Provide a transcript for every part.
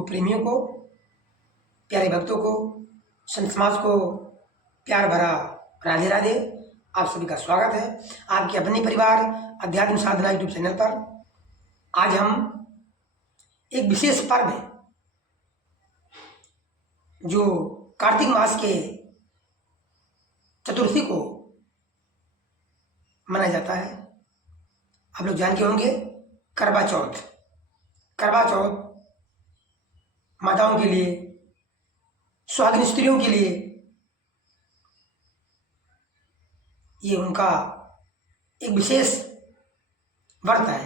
गुरु प्रेमियों को, प्यारे भक्तों को, संत समाज को प्यार भरा राधे राधे। आप सभी का स्वागत है आपके अपने परिवार अध्यात्म साधना यूट्यूब चैनल पर। आज हम एक विशेष पर्व है जो कार्तिक मास के चतुर्थी को मनाया जाता है। आप लोग जानते होंगे करवा चौथ। करवा चौथ माताओं के लिए, सुहागिन स्त्रियों के लिए ये उनका एक विशेष व्रत है,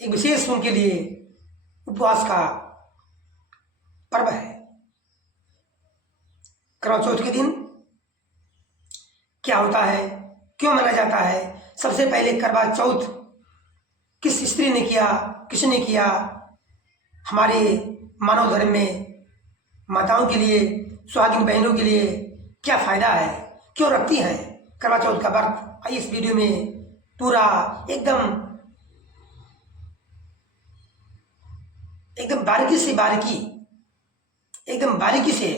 एक विशेष उनके लिए उपवास का पर्व है। करवा चौथ के दिन क्या होता है, क्यों मनाया जाता है? सबसे पहले करवा चौथ किस स्त्री ने किया, किसने किया? हमारे मानव धर्म में माताओं के लिए, सुहागिन बहनों के लिए क्या फायदा है, क्यों रखती हैं करवा चौथ का व्रत? इस वीडियो में पूरा एकदम बारीकी से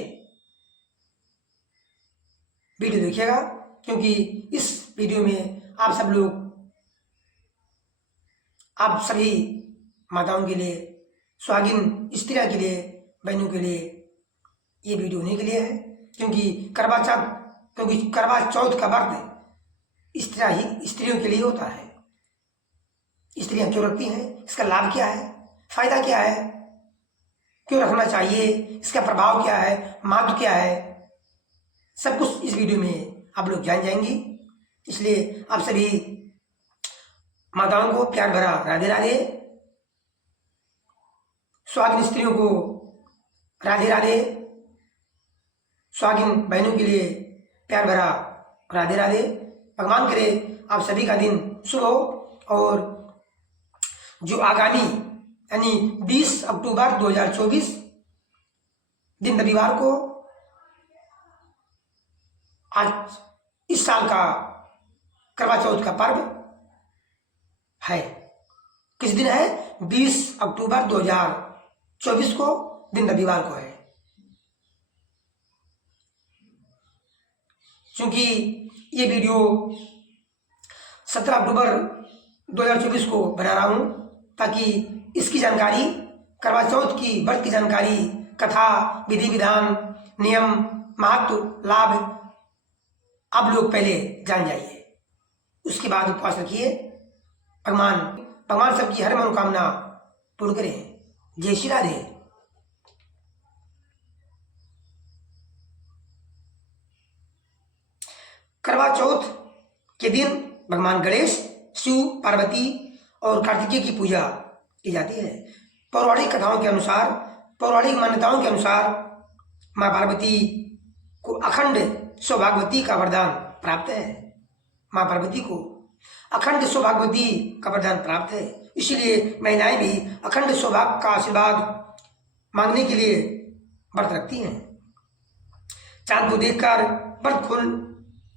वीडियो देखिएगा, क्योंकि इस वीडियो में आप सब लोग, आप सभी माताओं के लिए, सुहागिन स्त्रियों के लिए, बहनों के लिए ये वीडियो उन्हीं के लिए है। क्योंकि करवा चौथ का व्रत स्त्रियों के लिए होता है। स्त्रियां क्यों रखती हैं, इसका लाभ क्या है, फायदा क्या है, क्यों रखना चाहिए, इसका प्रभाव क्या है, महत्व क्या है, सब कुछ इस वीडियो में आप लोग जान जाएंगे। इसलिए आप सभी माताओं को प्यार भरा राधे राधे, सुहागिन स्त्रियों को राधे राधे, सुहागिन बहनों के लिए प्यार भरा राधे राधे। भगवान करे आप सभी का दिन शुभ हो। और जो आगामी यानी 20 अक्टूबर 2024 दिन रविवार को आज इस साल का करवा चौथ का पर्व है। किस दिन है? 20 अक्टूबर 2024 को दिन रविवार को है। क्योंकि ये वीडियो 17 अक्टूबर 2024 को बना रहा हूँ ताकि इसकी जानकारी, करवा चौथ की व्रत की जानकारी, कथा, विधि विधान, नियम, महत्व, लाभ आप लोग पहले जान जाइए। उसके बाद उपवास रखिए। भगवान सबकी हर मनोकामना पूर्ण करें। जय श्री राधे। करवा चौथ के दिन भगवान गणेश, शिव, पार्वती और कार्तिकेय की पूजा की जाती है। पौराणिक कथाओं के अनुसार, पौराणिक मान्यताओं के अनुसार माँ पार्वती को अखंड सौभाग्यवती का वरदान प्राप्त है। माँ पार्वती को अखंड सौभाग्यवती का वरदान प्राप्त है। इसलिए महिलाएं भी अखंड सौभाग्य का आशीर्वाद मांगने के लिए व्रत रखती हैं। चांद को देखकर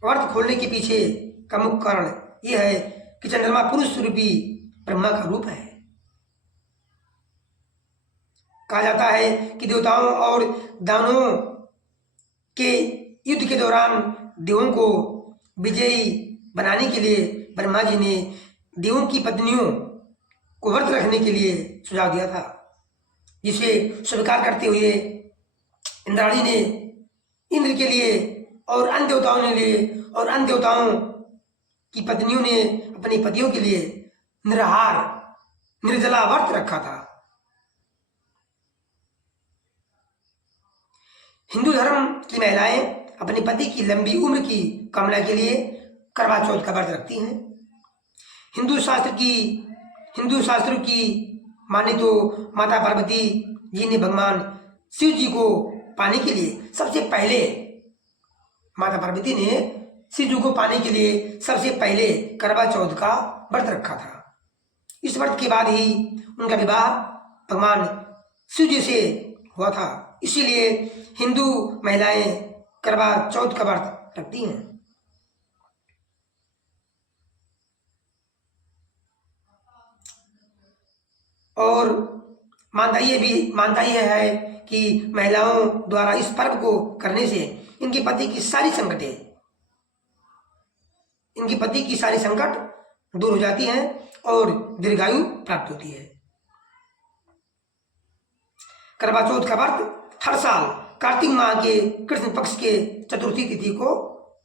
व्रत खोलने के पीछे का मुख्य कारण यह है कि चंद्रमा पुरुष रूपी ब्रह्मा का रूप है। कहा जाता है कि देवताओं और दानवों के युद्ध के दौरान देवों को विजयी बनाने के लिए ब्रह्मा जी ने देवों की पत्नियों को व्रत रखने के लिए सुझाव दिया था, जिसे स्वीकार करते हुए इंद्राणी ने इंद्र के लिए और अन्य देवताओं की पत्नियों ने अपने पतियों के लिए निर्जला व्रत रखा था। हिंदू धर्म की महिलाएं अपने पति की लंबी उम्र की कामना के लिए करवा चौथ का व्रत रखती हैं। हिंदू शास्त्र की माने तो माता पार्वती जी ने भगवान शिव जी को पाने के लिए सबसे पहले करवा चौथ का व्रत रखा था। इस व्रत के बाद ही उनका विवाह भगवान शिव जी से हुआ था। इसीलिए हिंदू महिलाएं करवा चौथ का व्रत रखती हैं। और मानता ही है कि महिलाओं द्वारा इस पर्व को करने से इनके पति की सारी संकट दूर हो जाती हैं और दीर्घायु प्राप्त होती है। करवा चौथ का व्रत हर साल कार्तिक माह के कृष्ण पक्ष के चतुर्थी तिथि को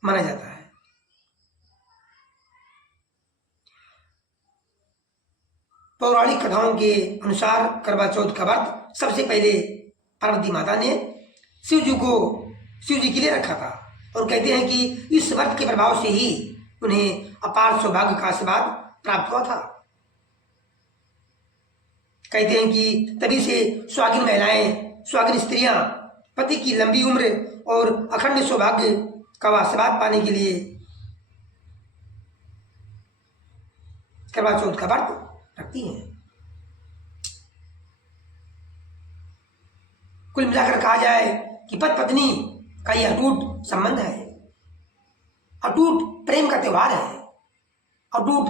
माना जाता है। पौराणिक कथाओं के अनुसार करवा चौथ का व्रत सबसे पहले पार्वती माता ने शिव जी के लिए रखा था और कहते हैं कि इस व्रत के प्रभाव से ही उन्हें अपार सौभाग्य का आशीर्वाद प्राप्त हुआ था। कहते हैं कि तभी से स्वागिन स्त्रियां पति की लंबी उम्र और अखंड सौभाग्य का आशीर्वाद पाने के लिए करवा चौथ का व्रत रखती हैं। कुल मिलाकर कहा जाए कि पति पत्नी का यह अटूट संबंध है, अटूट प्रेम का त्योहार है, अटूट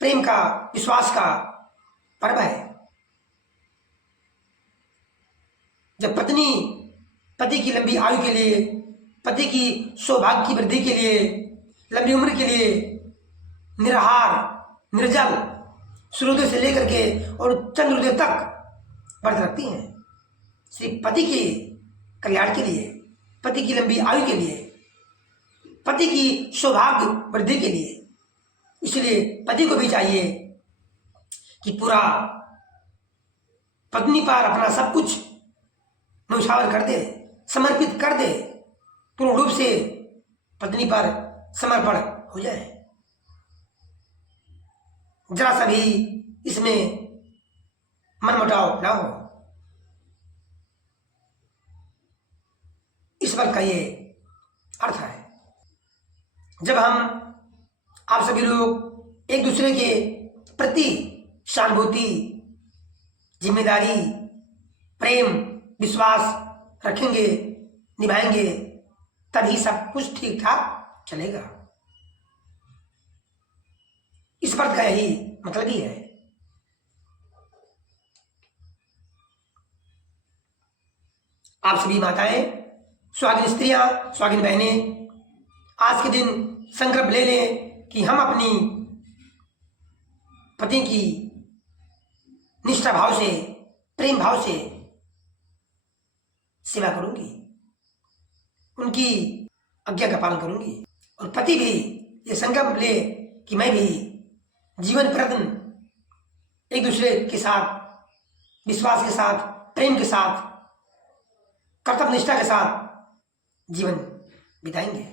प्रेम का विश्वास का पर्व है। जब पत्नी पति की लंबी आयु के लिए, पति की सौभाग्य की वृद्धि के लिए, लंबी उम्र के लिए निराहार निर्जल सूर्योदय से लेकर के और चंद्रोदय तक व्रत रखती हैं, सिर्फ पति के कल्याण के लिए, पति की लंबी आयु के लिए, पति की सौभाग्य वृद्धि के लिए। इसलिए पति को भी चाहिए कि पूरा पत्नी पर अपना सब कुछ न्यौछावर कर दे, समर्पित कर दे, पूर्ण रूप से पत्नी पर समर्पण हो जाए, जरा सा भी इसमें मनमुटाव ना हो। इस व्रत का ये अर्थ है। जब हम आप सभी लोग एक दूसरे के प्रति सहानुभूति, जिम्मेदारी, प्रेम, विश्वास रखेंगे, निभाएंगे, तभी सब कुछ ठीक ठाक चलेगा। इस व्रत का यही मतलब ही है। आप सभी माताएं, स्वागिन स्त्रियां, स्वागिन बहनें, आज के दिन संकल्प ले लें कि हम अपनी पति की निष्ठा भाव से, प्रेम भाव से सेवा करूंगी, उनकी आज्ञा का पालन करूंगी। और पति भी ये संकल्प ले कि मैं भी जीवन प्रदन एक दूसरे के साथ, विश्वास के साथ, प्रेम के साथ, कर्तव्य निष्ठा के साथ जीवन बिताएंगे।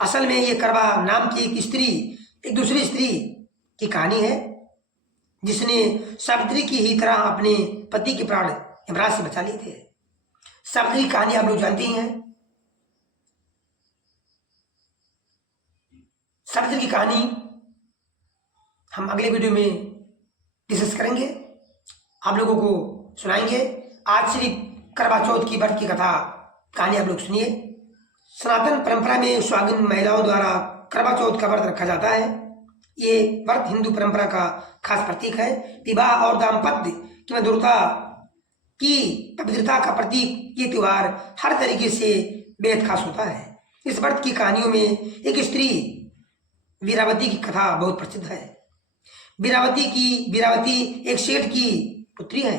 असल में ये करवा नाम की एक स्त्री एक दूसरी स्त्री की कहानी है, जिसने सावित्री की ही तरह अपने पति के प्राण यमराज से बचा लिए थे। सावित्री की कहानी आप लोग जानते ही हैं। सावित्री की कहानी हम अगले वीडियो में डिस्कस करेंगे, आप लोगों को सुनाएंगे। आज सिर्फ करवा चौथ की व्रत की कहानी आप लोग सुनिए। सनातन परंपरा में स्वागिन महिलाओं द्वारा करवा चौथ का व्रत रखा जाता है। ये व्रत हिंदू परंपरा का खास प्रतीक है। विवाह और दाम्पत्य की मधुरता की पवित्रता का प्रतीक ये त्योहार हर तरीके से बेहद खास होता है। इस व्रत की कहानियों में एक स्त्री वीरावती की कथा बहुत प्रसिद्ध है। वीरावती एक सेठ की पुत्री है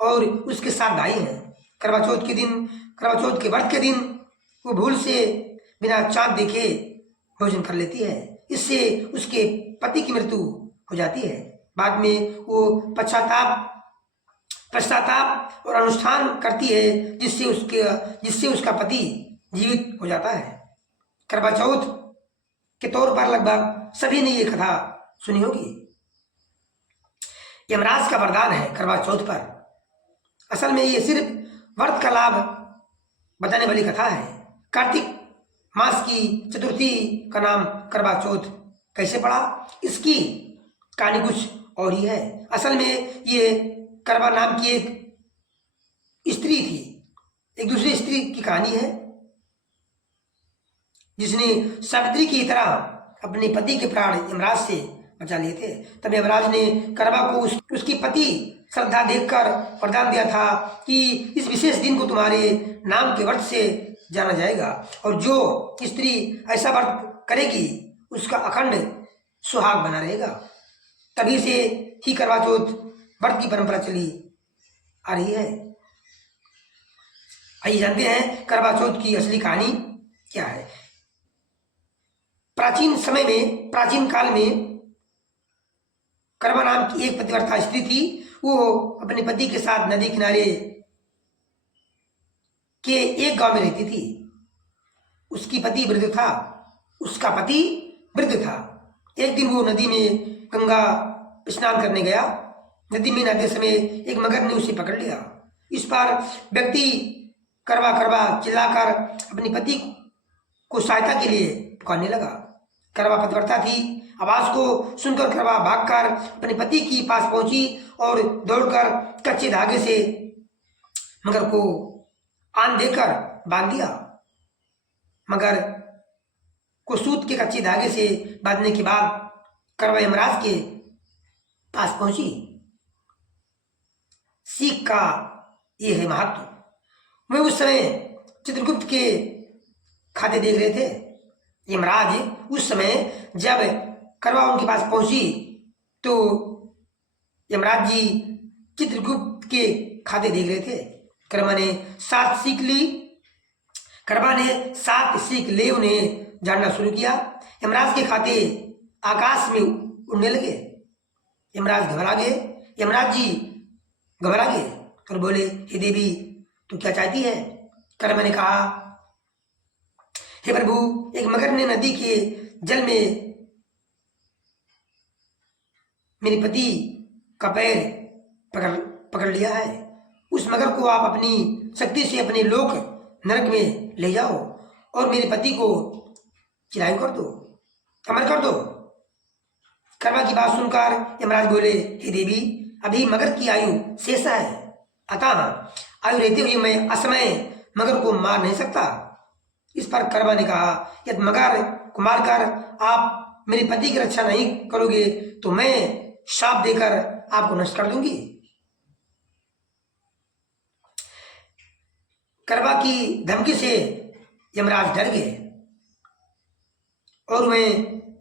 और उसके 7 भाई हैं। करवा चौथ के व्रत के दिन वो भूल से बिना चांद देखे भोजन कर लेती है। इससे उसके पति की मृत्यु हो जाती है। बाद में वो पश्चाताप और अनुष्ठान करती है, जिससे उसका पति जीवित हो जाता है। करवा चौथ के तौर पर लगभग सभी ने ये कथा सुनी होगी। यमराज का वरदान है करवा चौथ पर। असल में ये सिर्फ व्रत का लाभ बताने वाली कथा है। कार्तिक मास की चतुर्थी का नाम करवा चौथ कैसे पड़ा, इसकी कहानी कुछ और ही है। असल में ये करवा नाम की एक स्त्री थी, एक दूसरी स्त्री की कहानी है, जिसने सावित्री की तरह अपने पति के प्राण यमराज से बचा लिए थे। तब यमराज ने करवा को उसकी पति श्रद्धा देखकर वरदान दिया था कि इस विशेष दिन को तुम्हारे नाम के व्रत से जाना जाएगा, और जो स्त्री ऐसा व्रत करेगी उसका अखंड सुहाग बना रहेगा। तभी से ही करवा चौथ व्रत की परंपरा चली आ रही है। आइए जानते हैं करवा चौथ की असली कहानी क्या है। प्राचीन काल में करवा नाम की एक पतिव्रता स्त्री थी। वो अपने पति के साथ नदी किनारे के एक गांव में रहती थी। उसका पति वृद्ध था। एक दिन वो नदी में गंगा स्नान करने गया। नदी में नहाते समय एक मगर ने उसे पकड़ लिया। इस पर व्यक्ति करवा करवा चिल्लाकर अपने पति को सहायता के लिए पुकारने लगा। करवा पतिव्रता थी। आवाज को सुनकर करवा भागकर अपने पति के पास पहुंची और दौड़कर कच्चे धागे से मगर को आन देकर बांध दिया। मगर को सूत के कच्चे धागे से बांधने के बाद करवा यमराज के पास पहुंची। सीख का ये है महत्व। वे उस समय चित्रगुप्त के खाते देख रहे थे। यमराज उस समय जब करवा उनके पास पहुंची तो यमराज जी चित्रगुप्त के खाते देख रहे थे। करवा ने 7 सीख ली। करवा ने 7 सीख ले उन्हें जानना शुरू किया। यमराज के खाते आकाश में उड़ने लगे। यमराज घबरा गए। यमराज जी घबरा गए और बोले, हे देवी, तू क्या चाहती है? करवा ने कहा, हे प्रभु, एक मगर ने नदी के जल में मेरे पति का पैर पकड़ लिया है। उस मगर को आप अपनी शक्ति से अपने लोक नरक में ले जाओ और मेरे पति को चिरायु कर दो, अमर कर दो। करवा की बात सुनकर यमराज बोले, हे देवी, अभी मगर की आयु शेष है, अतः आयु रहते हुए मैं असमय मगर को मार नहीं सकता। इस पर करवा ने कहा, यदि मगर को मारकर आप मेरे पति की रक्षा नहीं करोगे तो मैं शाप देकर आपको नष्ट कर दूंगी। करवा की धमकी से यमराज डर गए और वे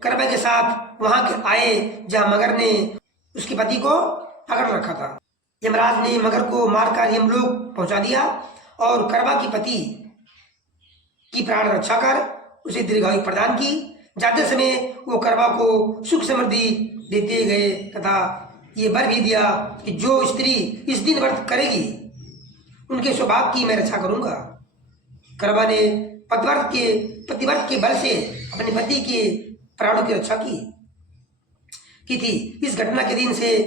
करवा के साथ वहां के आए जहां मगर ने उसके पति को पकड़ रखा था। यमराज ने मगर को मारकर यमलोक पहुंचा दिया और करवा की पति की प्राण रक्षा कर उसे दीर्घायु प्रदान की। जाते समय वो करवा को सुख समृद्धि देते गए तथा ये वर भी दिया कि जो स्त्री इस दिन व्रत करेगी उनके सौभाग्य की मैं रक्षा करूंगा। करवा ने पतिव्रत के बल से अपने पति के प्राणों की रक्षा की थी। इस घटना के दिन से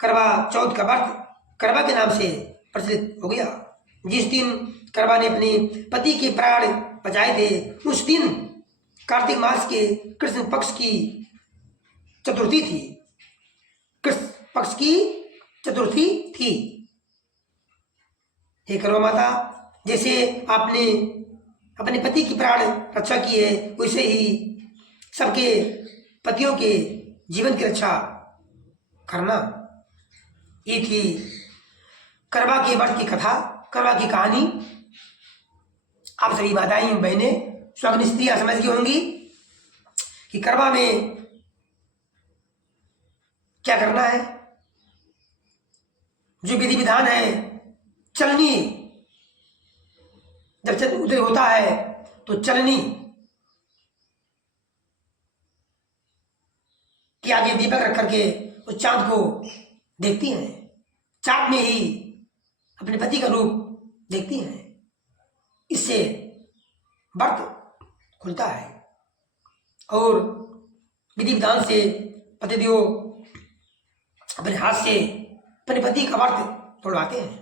करवा चौथ का व्रत करवा के नाम से प्रचलित हो गया। जिस दिन करवा ने अपने पति के प्राण बचाए थे उस दिन कार्तिक मास के कृष्ण पक्ष की चतुर्थी थी। कृष्ण पक्ष की चतुर्थी थी। हे करवा माता, जैसे आपने अपने पति की प्राण रक्षा की है वैसे ही सबके पतियों के जीवन की रक्षा करना। ये थी करवा के व्रत की कथा, करवा की कहानी। आप सभी माताएं बहनें स्वग्न स्त्रियां समझ गई होंगी कि करवा में क्या करना है। जो विधि विधान है, चलनी, जब उदय होता है तो चलनी के आगे दीपक रख करके उस चांद को देखती हैं। चांद में ही अपने पति का रूप देखती हैं। इससे व्रत खुलता है और विधि विधान से पतिदेव अपने हाथ से अपने पति का व्रत तोड़वाते हैं।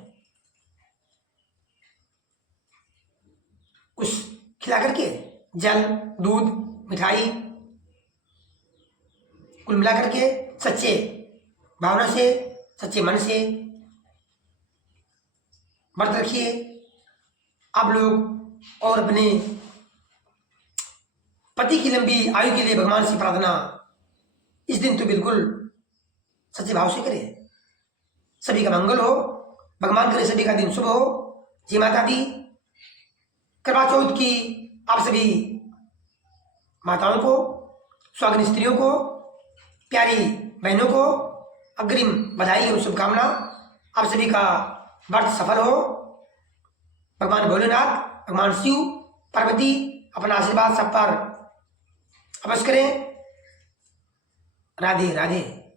कुछ खिला करके जल, दूध, मिठाई कुल मिला करके सच्चे भावना से, सच्चे मन से व्रत रखिए आप लोग और अपने पति की लंबी आयु के लिए भगवान से प्रार्थना इस दिन तो बिल्कुल सच्चे भाव से करें। सभी का मंगल हो, भगवान करे सभी का दिन शुभ हो। जय माता दी। करवा चौथ की आप सभी माताओं को, स्वागत स्त्रियों को, प्यारी बहनों को अग्रिम बधाई एवं शुभकामना। आप सभी का व्रत सफल हो। भगवान भोलेनाथ, भगवान शिव, पार्वती अपना आशीर्वाद सब पर अवश्य करें। राधे राधे।